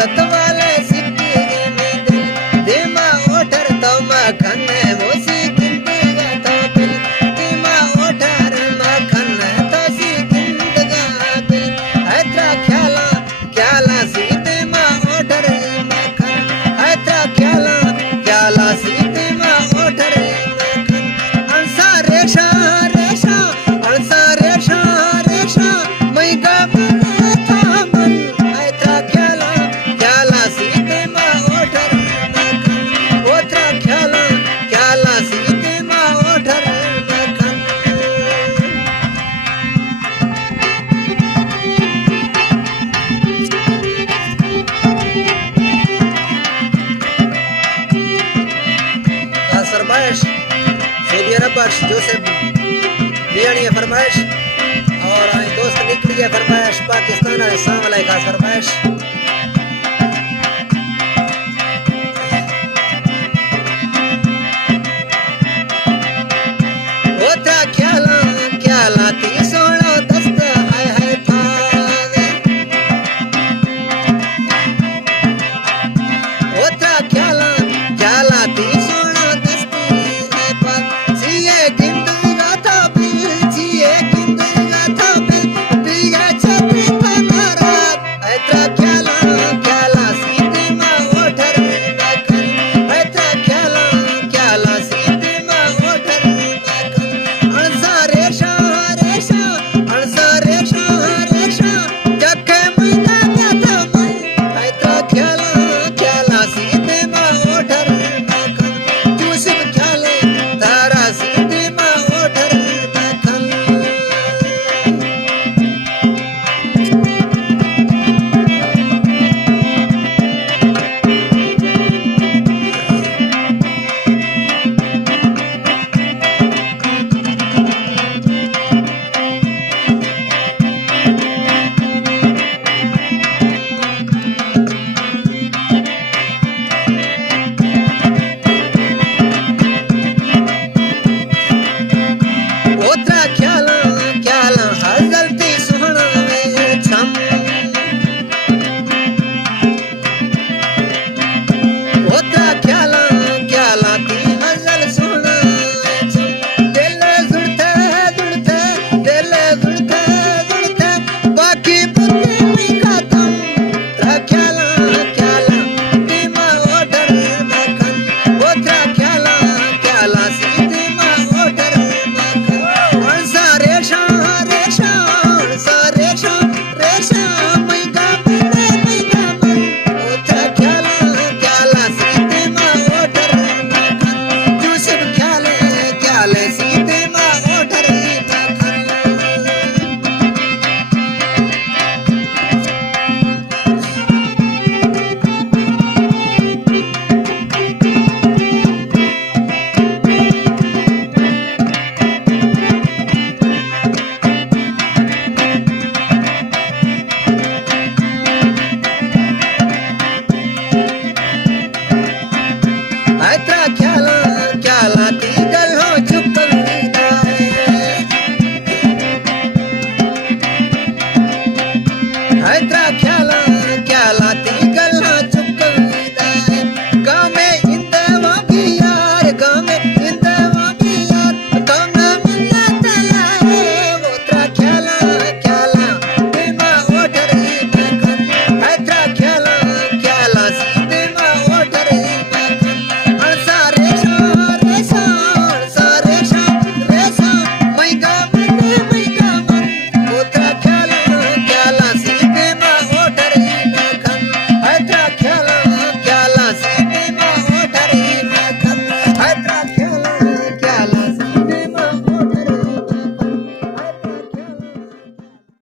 सूरत वाले सिक्के में दिल देमा ओठर तो मखन मोसी किंदगा तो बिल देमा ओठर मखन तो सी किंदगा बिल हैत्रा ख्याला सी देमा ओठर मखन हैत्रा ख्याला सी देमा ओठर मखन अंसा रेशा अंसा रेशा मैं गा फरमाइश सऊदी अरब जोसेफ लियानी है फरमाइश और दोस्त निकली है फरमाइश पाकिस्तान है सामने खास फरमाइश ओता ख्याला ती सोना दस्त है पावे ओता ख्याला ती Track